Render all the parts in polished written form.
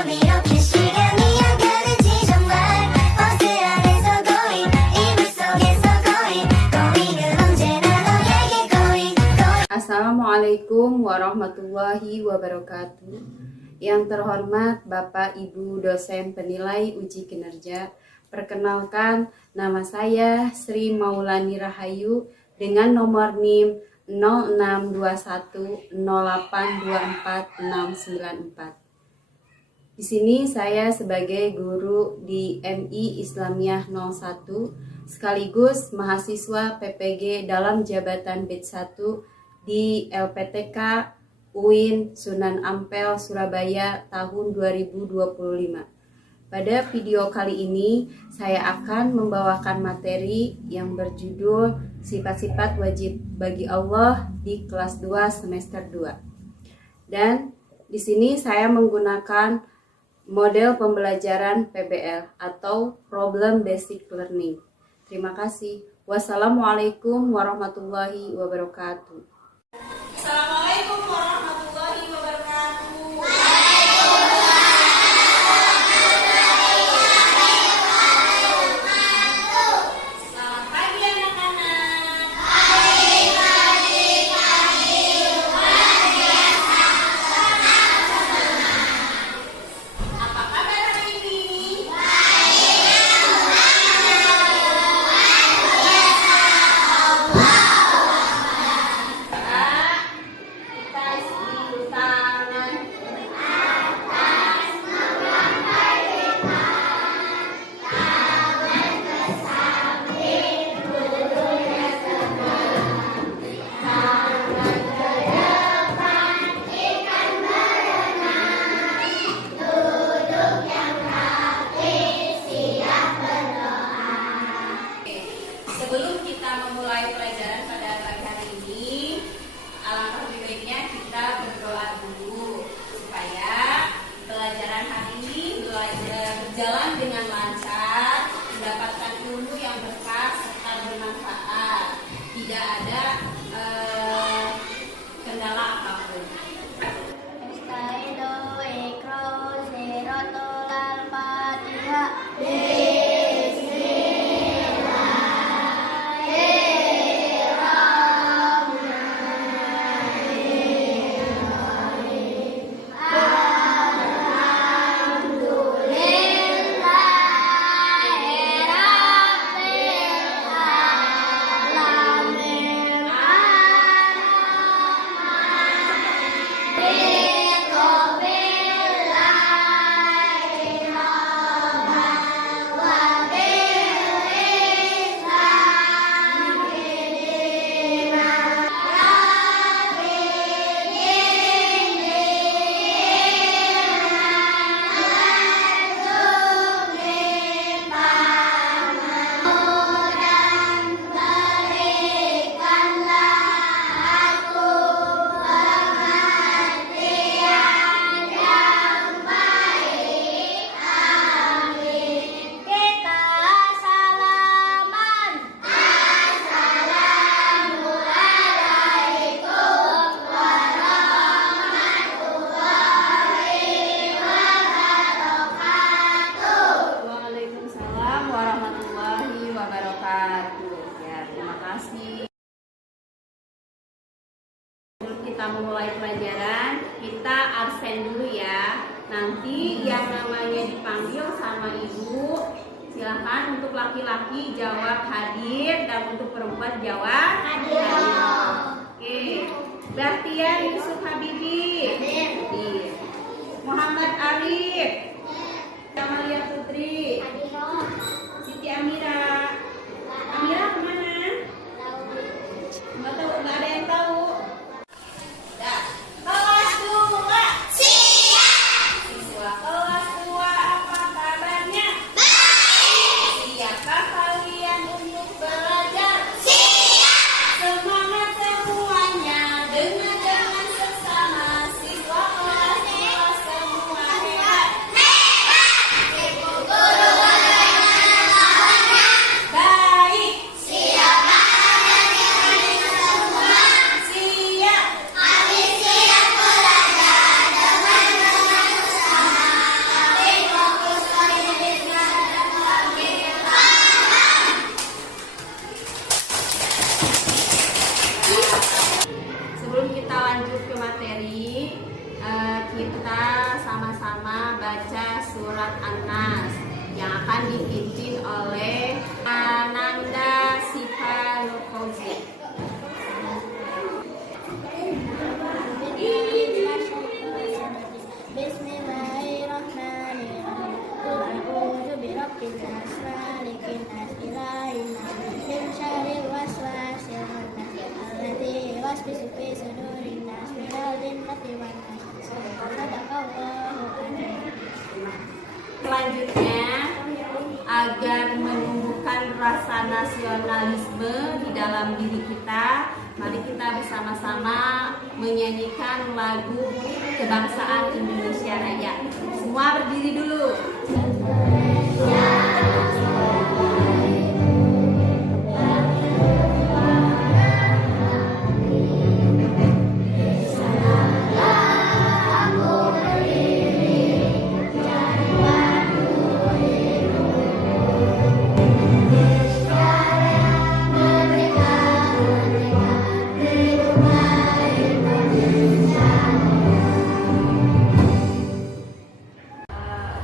밤 이렇게 시간이 안 가는지 정말 버스 안에서 going 이불 속에서 going은 언제나 너에게 going. Assalamualaikum warahmatullahi wabarakatuh. Yang terhormat Bapak Ibu dosen penilai uji kinerja, perkenalkan nama saya Sri Maulani Rahayu dengan nomor NIM 0621082494. Di sini saya sebagai guru di MI Islamiyah 01 sekaligus mahasiswa PPG dalam jabatan Batch 1 di LPTK UIN Sunan Ampel Surabaya tahun 2025. Pada video kali ini saya akan membawakan materi yang berjudul sifat-sifat wajib bagi Allah di kelas 2 semester 2. Dan di sini saya menggunakan model pembelajaran PBL atau Problem Basic Learning. Terima kasih. Wassalamualaikum warahmatullahi wabarakatuh. Assalamualaikum warahmatullahi wabarakatuh. Selamat pagi anak-anak. Apa kabar hari ini? Kita isi tangan. Sebelum kita memulai pelajaran pada pagi hari ini, alangkah lebih baiknya kita berdoa dulu supaya pelajaran hari ini berjalan dengan lancar, mendapatkan ilmu yang berkah serta bermanfaat, tidak ada kendala apapun. Waalaikumsalam warahmatullahi wabarakatuh. Ya, terima kasih. Sebelum kita memulai pelajaran, kita absen dulu ya. Nanti yang namanya dipanggil sama ibu, silahkan untuk laki-laki jawab hadir dan untuk perempuan jawab hadir. Oke. Bahtiar Yusuf Habibi. Hadir. Muhammad Arif. Amalia Putri. Siti Amira. Amira kemana? Nggak tahu, nggak ada yang tahu. Dah. Kelas 2. Siap. Siswa kelas 2 apa kabarnya? Baik. Siapkah kalian untuk belajar? Siap. Semangat semuanya dengan sesama siswa kelas 2. membaca surat An-Nas yang akan dipimpin oleh Ananda Siva Nurfauzi. Bismillahirrahmanirrahim. A'udzu birabbil nas, malikin nas, ilahin nas, min syarril waswasil khannas, alladzi yuwaswisu fi sudurin nas, minal jinnati wan nas. Sadaqallahu adzim. Selanjutnya, agar menumbuhkan rasa nasionalisme di dalam diri kita, mari kita bersama-sama menyanyikan lagu kebangsaan Indonesia Raya. Semua berdiri dulu.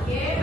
Oke,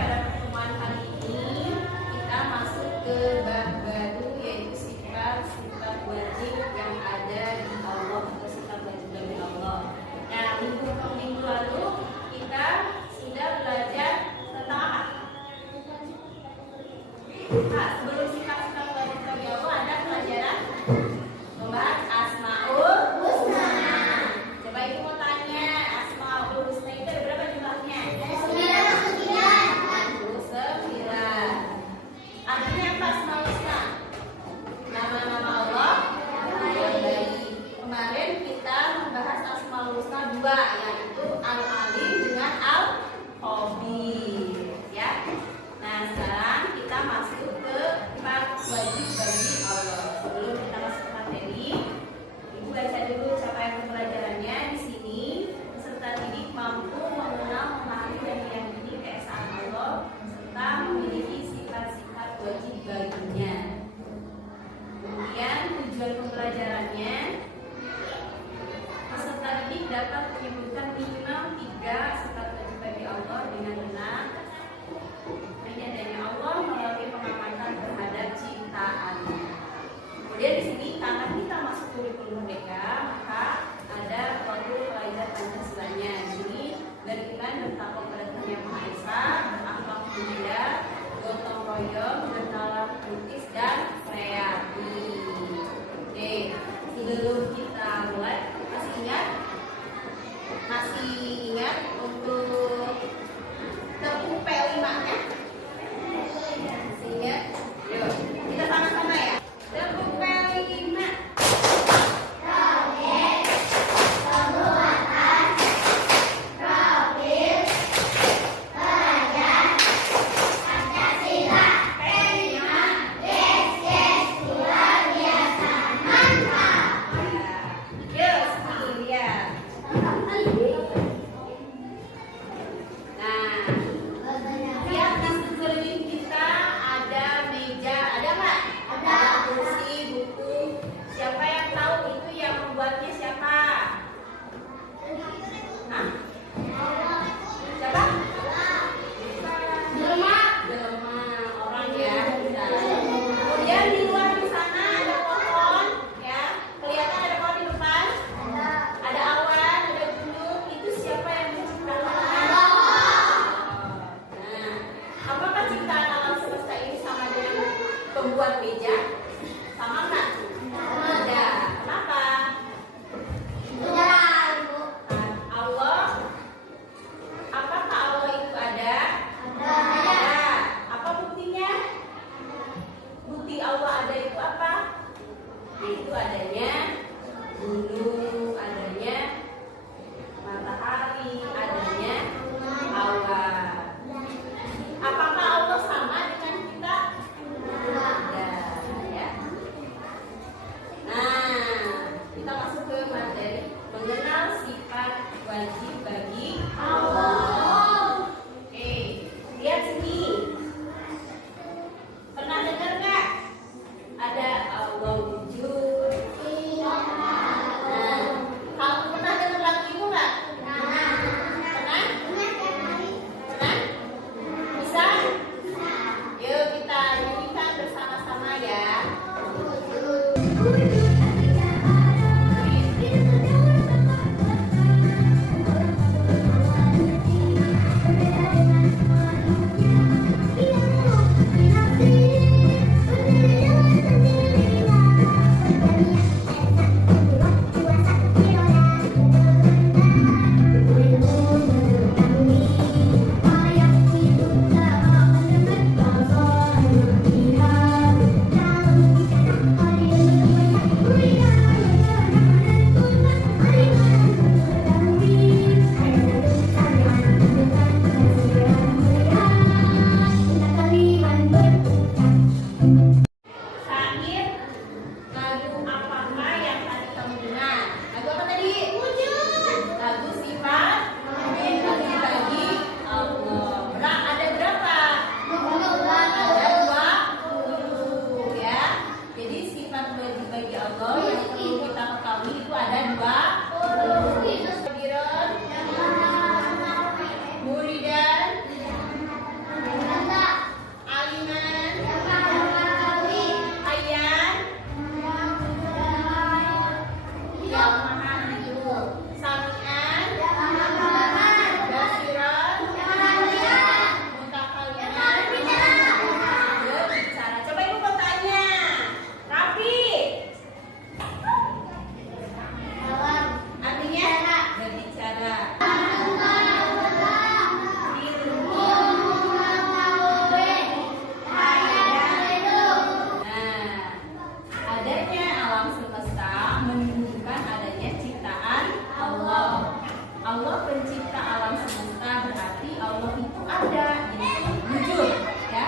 ada, yaitu wujud, ya.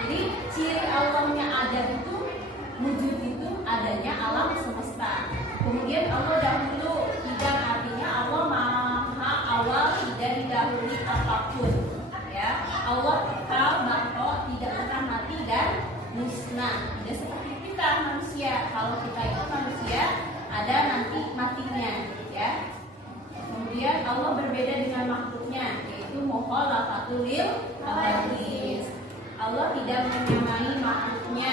Jadi ciri Allahnya ada itu, wujud itu adanya alam semesta. Kemudian Allah dahulu, tidak artinya Allah maha awal, tidak didahului apapun, ya. Allah kekal, baqo, tidak pernah mati dan musnah. Tidak seperti kita manusia. Kalau kita itu manusia, ada nanti matinya, ya. Kemudian Allah berbeda dengan makhluknya, yaitu mukhalafatul lil abadis. Allah tidak menyamai makhluknya.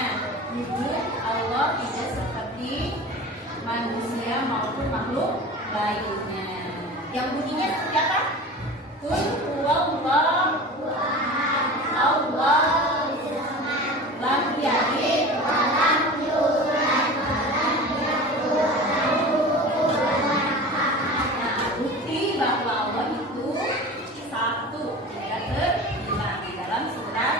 Wujud Allah tidak seperti manusia maupun makhluk lainnya. Yang bunyinya seperti apa? Qul huwallahu Allah lam yalid wa lam yulad wa lam yakul lahu kufuwan ahad. Bukti bahwa Allah itu satu, ya, terbilang di dalam surat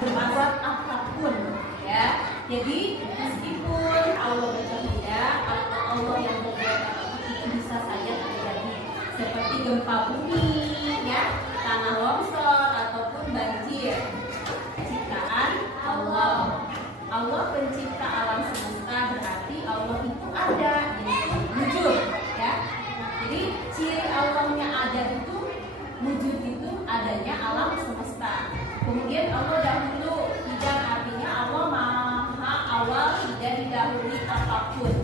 bermaksud apapun, ya. Jadi meskipun Allah berkehendak atau Allah yang berbuat itu bisa saja terjadi, seperti gempa bumi, ya, tanah longsor ataupun banjir. Ciptaan Allah. Allah pencipta alam semesta, berarti Allah itu ada, yaitu wujud, ya. Jadi ciri Allahnya ada itu, wujud itu adanya alam semesta. Kemudian Allah dahulu, tidak artinya Allah maha awal, tidak didahului apapun,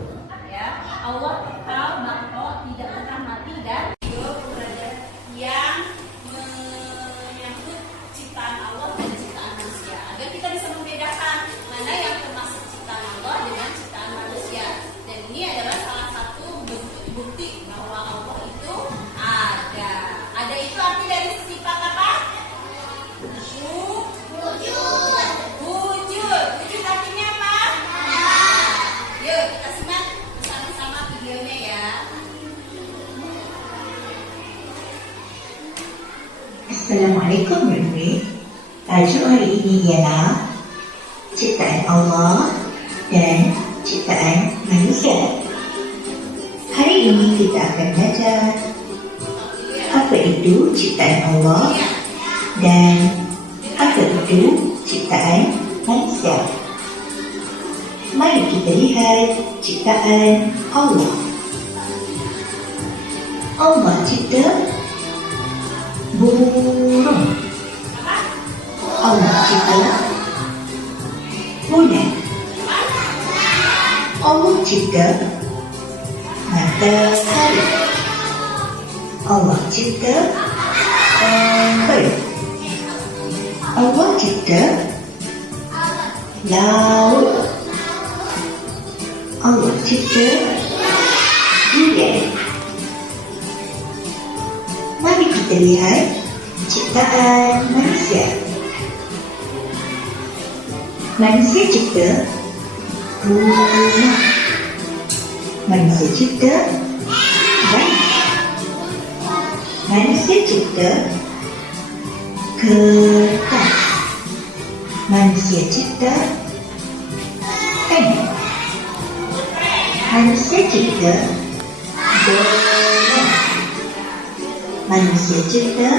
ya. Allah kekal, baqo, tidak pernah mati dan yang menyangkut ciptaan Allah dan ciptaan manusia, agar kita bisa membedakan mana yang termasuk ciptaan Allah dengan ciptaan manusia. Dan ini adalah salah satu bentuk bukti bahwa Allah itu ada. Ada itu arti dari sifat apa? Wujud. Wujud artinya apa? Yuk kita simak bersama-sama videonya, ya. Assalamualaikum murid-murid. Tajuk hari ini ialah ciptaan Allah dan ciptaan manusia. Hari ini kita akan belajar apa itu ciptaan Allah dan apa itu ciptaan manusia. Mari kita lihat ciptaan Allah. Allah cipta burung. Allah cipta bulan. Allah cipta matahari. Allah cipta bird. Allah cipta laut. Allah cipta bulan. Mari kita lihat ciptaan manusia. Manusia cipta rumah. Manusia cipta bank. Manusia cipta kertas. Manusia cipta pen. Manusia cipta bola. Manusia cipta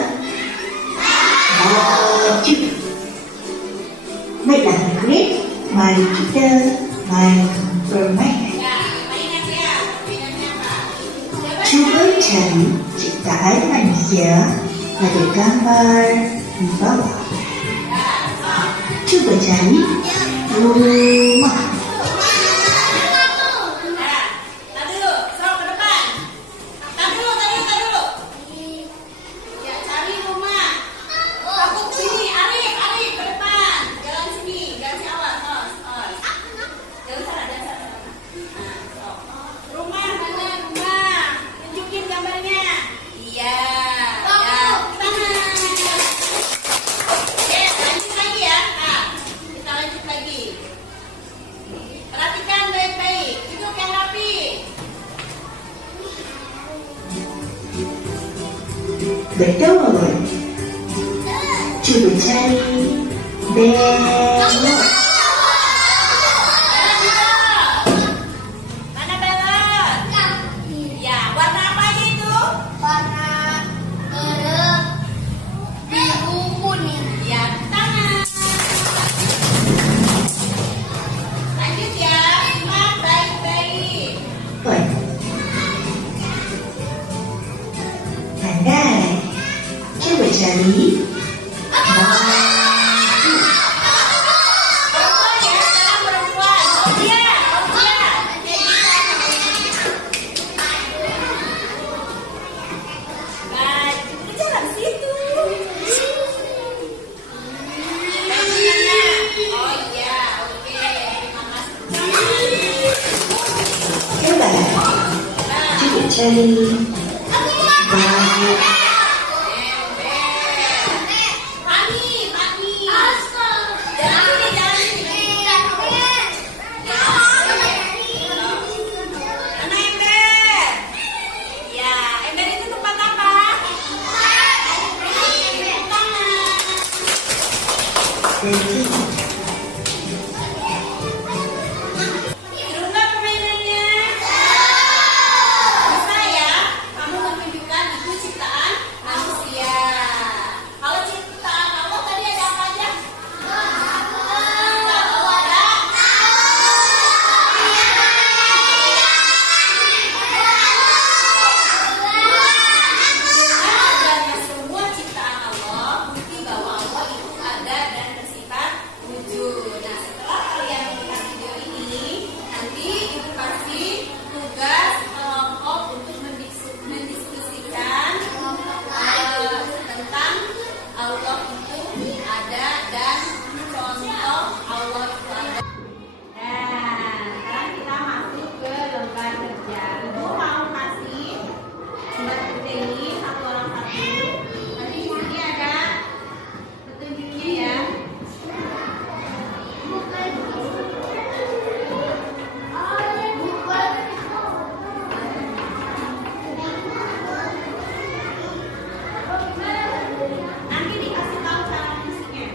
baju. Baiklah murid, mari kita main permainan. Cuba cari ciptaan manusia pada gambar di bawah. Cuba cari rumah. Betul. Cuba cari belok. Mana belon? Ya, warna apa aja itu? Warna merah, Cherry. Perempuan ya, sekarang perempuan. Aulia, Aulia. Nah, itu jalan situ. Oh iya, oke. Terima kasih. Cici Cherry. Bye. Fani, Fani. Jalan sini, jalan sini. Mana ember? Ya, ember itu tempat apa? Seru nggak permainannya? Bisa ya? Kamu menunjukkan itu ciptaan manusia. Kalau ciptaan Allah tadi ada apa aja? Nggak tahu ada. Adanya semua ciptaan Allah bukti bahwa Allah itu ada dan bersifat wujud. Nah, setelah kalian melihat video ini, nanti ibu kasih tugas kelompok untuk mendiskusikan tentang Allah itu ada dan contoh Allah itu ada. Nah, sekarang kita masuk ke lembar kerja. Ibu mau kasih buat kita ini satu orang satu. Nanti di sini ada petunjuknya ya. Nanti dikasih tahu cara ngisinya.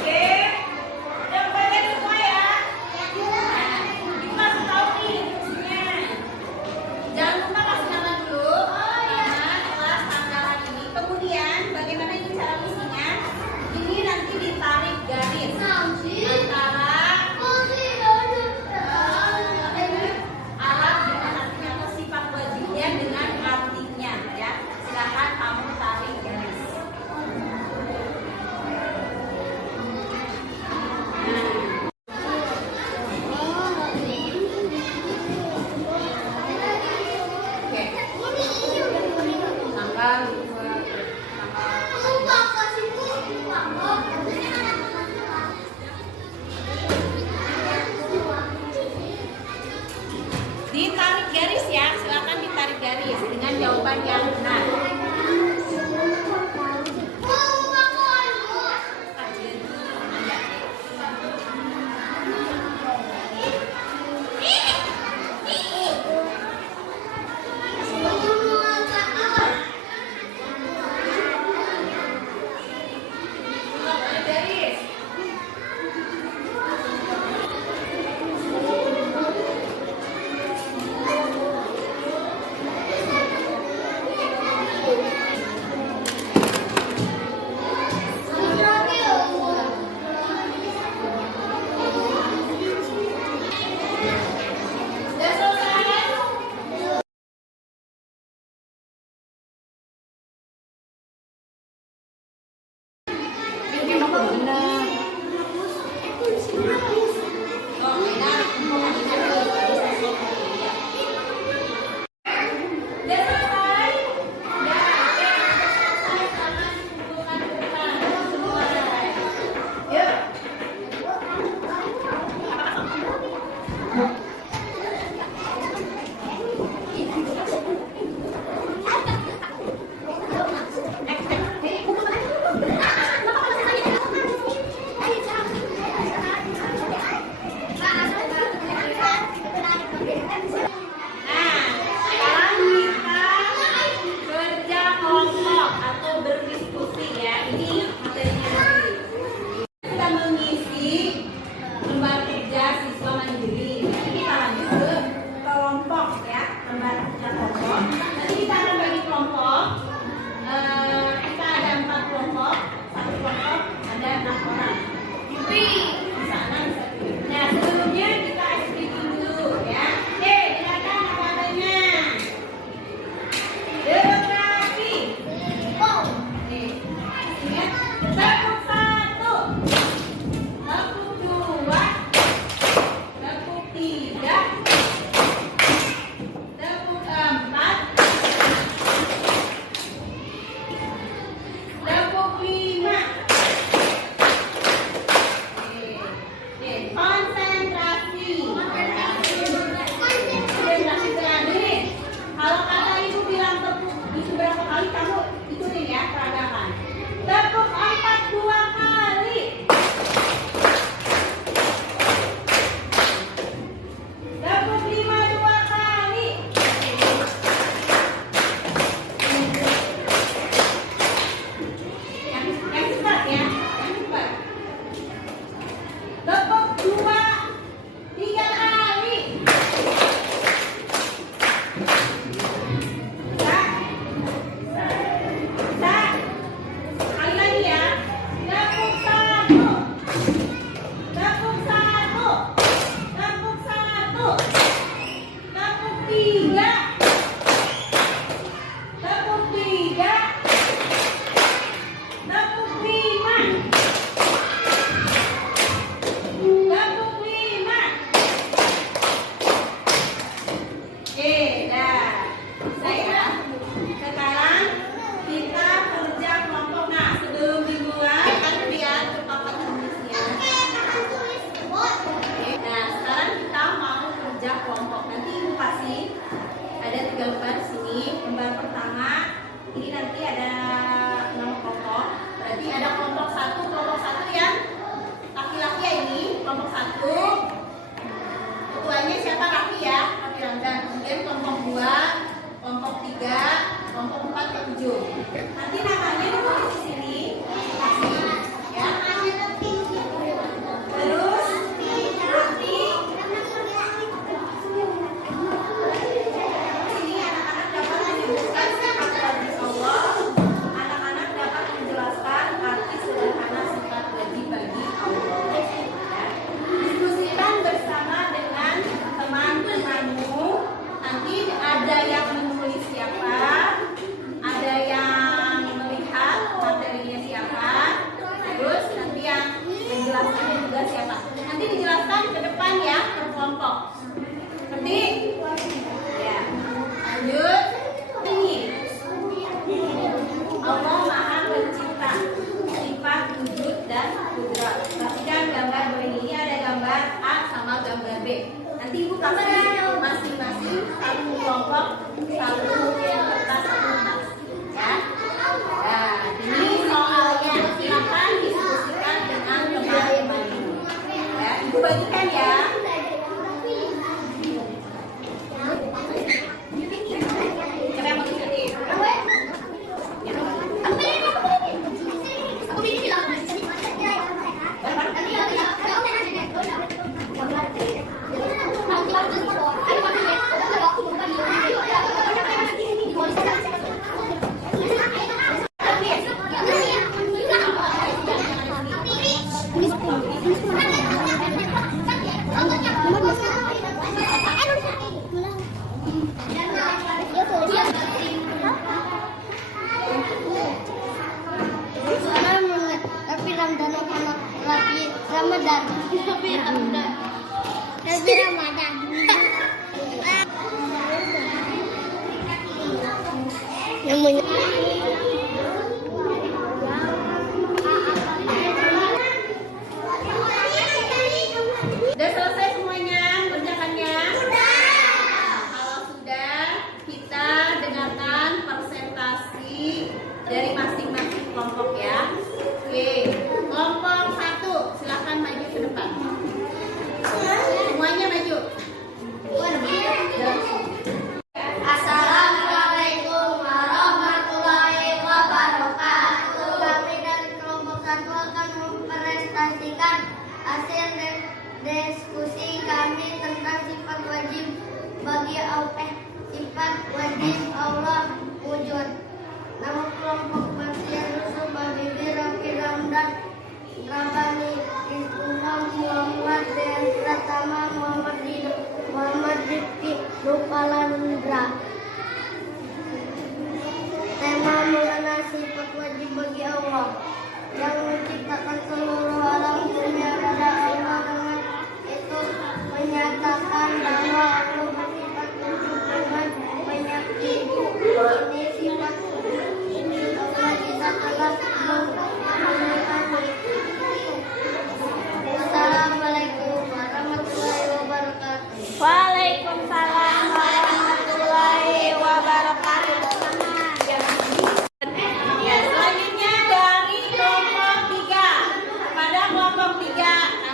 Oke, udah beres semua ya. Dikasih tahu nih ngisinya. Jangan lupa kasih nama dulu. Nama kelas tanggalan ini. Kemudian bagaimana ini cara ngisinya? Ini nanti ditarik garis antara alat dengan artinya atau sifat wajibnya dengan artinya ya. Silakan kamu tarik garis. Oke. Tanggal 2 ditarik garis ya, silakan ditarik garis dengan jawaban yang benar. Tarik garis. Udah selesai? Bikin apa benar? Oh, benar. Udah selesai? Udah, oke. Selesai sama kumpulkan semua. Yuk. B. Nanti ibu kasih masing-masing satu kelompok, satu kertas, satu kertas, ya. Nah, ini soalnya silakan diskusikan dengan teman-teman. Ya, ibu bagikan ya. Ramadan. Happy Ramadan. Namanya. Sudah selesai semuanya mengerjakannya? Kalau sudah, kita dengarkan presentasi dari masing-masing kelompok ya. Oke, kelompok 1 silakan maju ke depan. Semuanya maju. Assalamualaikum warahmatullahi wabarakatuh. Kami dari kelompok 1 akan mempresentasikan hasil diskusi kami tentang sifat wajib bagi sifat wajib Allah wujud. Nama kelompok Masya Yusuf Habibi Rafi Ramdan Rabani Islam Muhammad dan Pratama Muhammad Rifki Rupalandra. Tema mengenai sifat wajib bagi Allah yang menciptakan seluruh alam dunia pada Allah, dengan itu menyatakan bahwa Allah bersifat wujud dengan penyakit. Ini sifat Allah kita telah menggunakan. Assalamualaikum warahmatullahi wabarakatuh. Waalaikumsalam warahmatullahi wabarakatuh. Ya, selanjutnya dari kelompok 3. Pada kelompok 3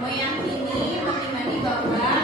meyakini bahwa